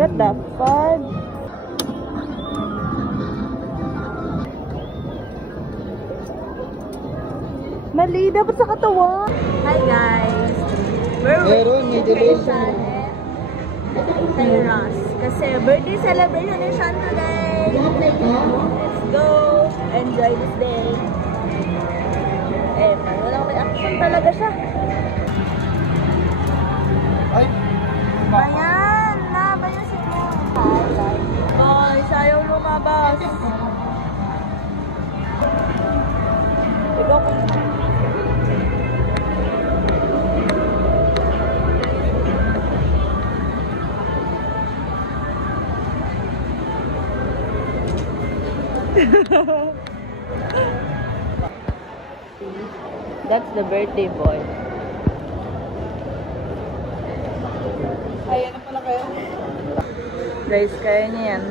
What the fuck? Mali, dapat sa katawan. Hi guys! We're with Janet kay Ross. Kasi birthday celebration ni Sean today. Let's go! Enjoy this day. Eh, walang reaction talaga siya. Ay! Ayan! Nabayusin mo. Guys, ayaw lumabas. Ikaw kung that's the birthday boy. Ayan na pala kayo. Guys, kaya niya yan.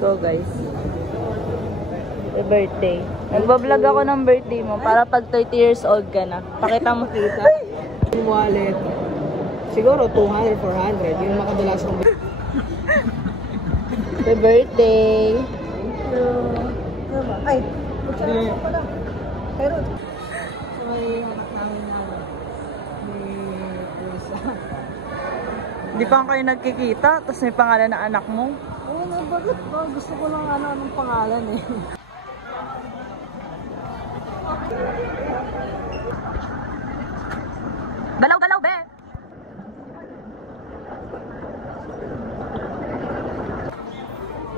So guys, the birthday. Nagbablog ako ng birthday mo para pag 30 years old ka na. Pakita mo kita. Yung wallet. Siguro 200, 400. Yun makadalas kong The birthday. ay, kutsara ko pala. Pero, may anak namin na may pusa. Hindi pa kayo nagkikita, tapos may pangalan na anak mo. Oo, bakit ba? Gusto ko lang anong pangalan eh. Galaw-galaw, be!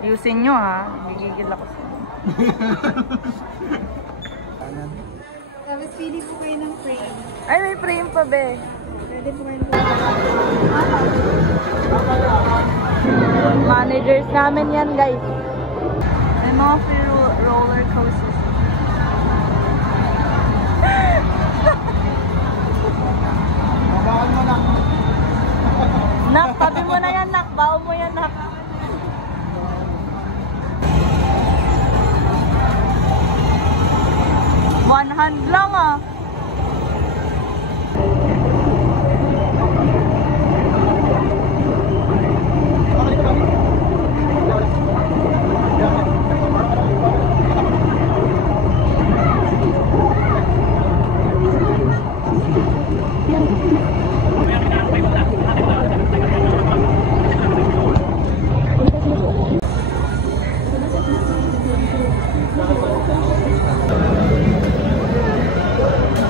Ayusin nyo ha, gigigil ako sa inyo. Tapos pili po kayo ng frame. Ay, may frame pa, be. Pwede po kayo ng Managers namin yan, guys. May mga free roller coasters. Babakan mo na. Nak, tabi mo na yan, nak. Bao mo yan, nak. One hand lang, ah.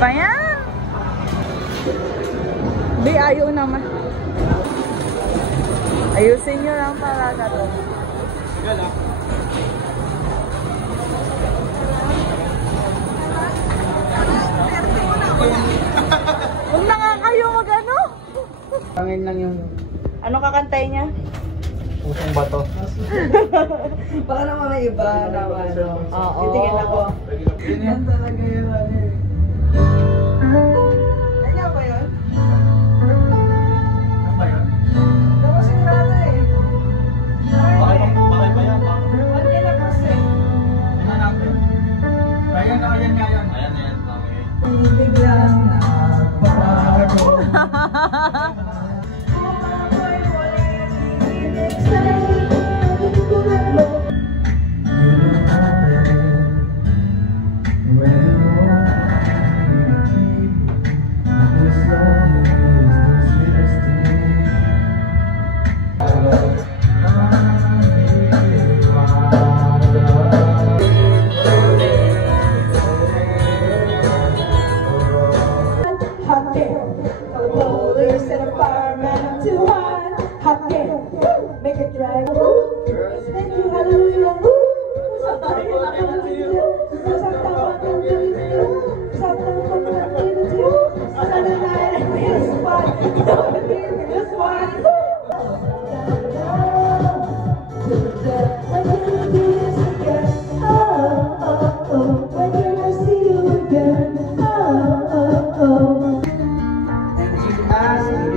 Bayan! Di, ayaw naman. Ayusin nyo lang para gato. Huwag na nga kayo mag-ano. Pangin lang yung Ano kakantay niya? pusong bato. Baka naman may iba na ano. Oo. Titingin ako. Yan talaga yun. Kanya ba yun? Ano ba yun? Tapos sigurado eh. Bakit ba yan? Hindi na kasi. Tingnan natin. Ayan na, ayan nga yan. Ayan na yan. Biglang nagbabago.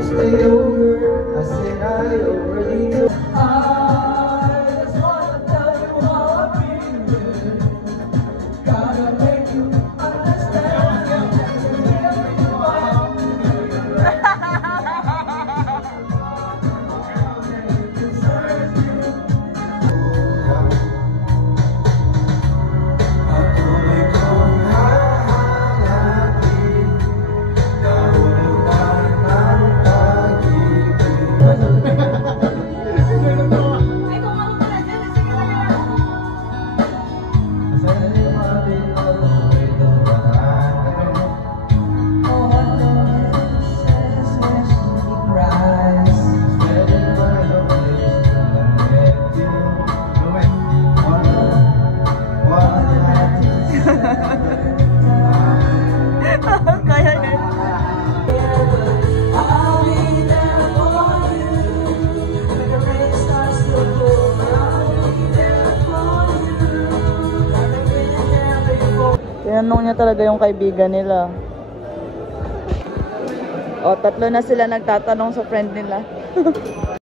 Stay over. Tinanong niya talaga yung kaibigan nila. O, tatlo na sila nagtatanong sa friend nila.